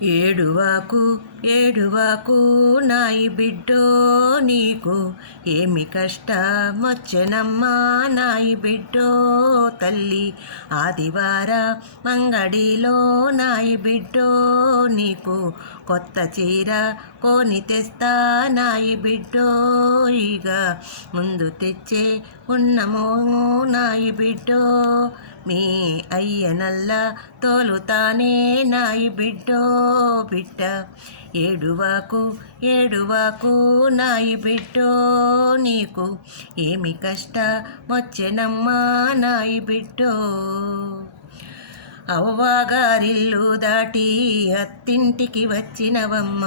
ఏడువాకు ఏడువాకు నాయి బిడ్డో నీకు ఏమి కష్టమొచ్చెనమ్మా నాయి బిడ్డో తల్లి ఆదివార మంగడిలో నాయి బిడ్డో నీకు కొత్త చీర కొని తెస్తా నాయి బిడ్డో ఇక ముందు తెచ్చే ఉన్నమో నాయి బిడ్డో మీ అయ్యనల్ల తోలుతానే నాయి బిడ్డో బిడ్డ ఏడువాకు ఏడువాకు నాయి బిడ్డో నీకు ఏమి కష్టమొచ్చెనమ్మా నాయి బిడ్డో అవ్వగారిల్లు దాటి అత్తింటికి వచ్చినవమ్మ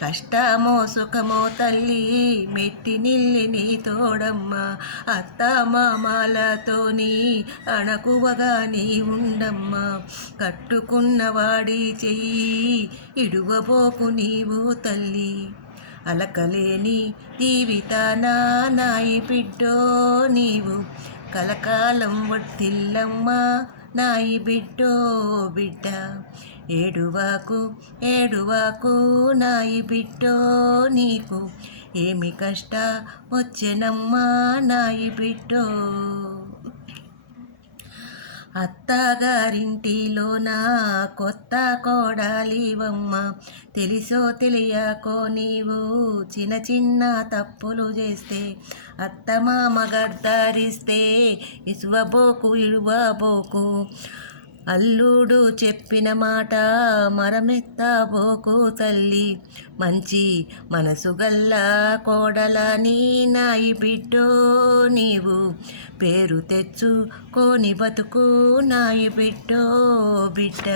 కష్టమో సుఖమో తల్లి మెట్టి నిల్లి నీ తోడమ్మ అత్త మామలతోని అణకువగా నీ ఉండమ్మ కట్టుకున్నవాడి చెయ్యి ఇడువబోకు నీవు తల్లి అలకలేని జీవితానా నాయి బిడ్డో నీవు కలకాలం వర్తిల్లమ్మా నాయి బిడ్డో బిడ్డ ఏడువాకు ఏడువాకు నాయి బిడ్డో నీకు ఏమి కష్టమొచ్చెనమ్మా నాయి బిడ్డో అత్తగారింటిలోన కొత్త కోడలివమ్మ తెలిసో తెలియకో నీవు చిన్న చిన్న తప్పులు చేస్తే అత్తమామ గర్దరిస్తే ఇసువబోకు ఇడువబోకు అల్లుడు చెప్పిన మాట మరమెత్తబోకు తల్లి మంచి మనసు గల్ల కోడలని నాయి బిడ్డో నీవు పేరు తెచ్చుకొని బతుకు నాయి బిడ్డో బిడ్డ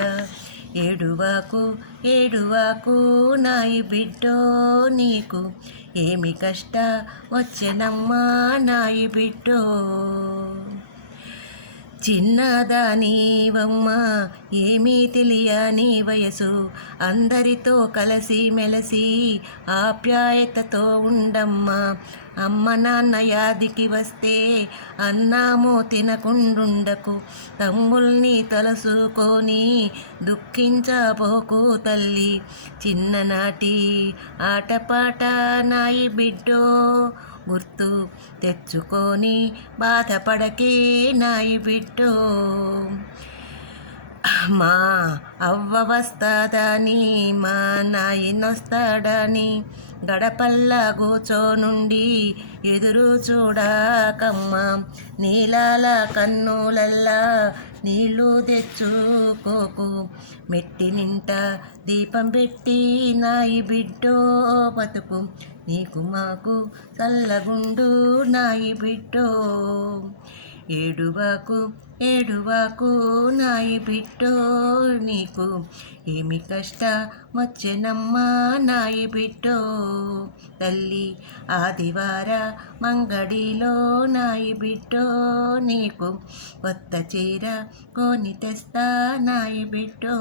ఏడువాకు ఏడువాకు నాయి బిడ్డో నీకు ఏమి కష్టమొచ్చెనమ్మా నాయి బిడ్డో చిన్నదానివమ్మ ఏమీ తెలియని వయసు అందరితో కలిసి మెలసి ఆప్యాయతతో ఉండమ్మా అమ్మ నాన్న యాదికి వస్తే అన్నాము తినకుండుండకు తమ్ముల్ని తలసుకొని దుఃఖించబోకు తల్లి చిన్ననాటి ఆటపాట నాయి బిడ్డో గుర్తు తెచ్చుకొని బాధపడకే నాయి బిడ్డో మా అవ్వ వస్తాదని మా నాయనొస్తాడని గడపల్ల కూర్చోనుండి ఎదురు చూడకమ్మా నీలాల కన్నులల్లా నీళ్ళు తెచ్చుకోకు మెట్టి నింట దీపం పెట్టి నాయి బిడ్డో బతుకు నీకు మాకు చల్లగుండు నాయి బిడ్డో ఏడువాకు ఏడువాకు నాయి బిడ్డో నీకు ఏమి కష్టమొచ్చెనమ్మా నాయి బిడ్డో తల్లి ఆదివార మంగడిలో నాయి బిడ్డో నీకు కొత్త చీర కొని తెస్తా నాయి బిడ్డో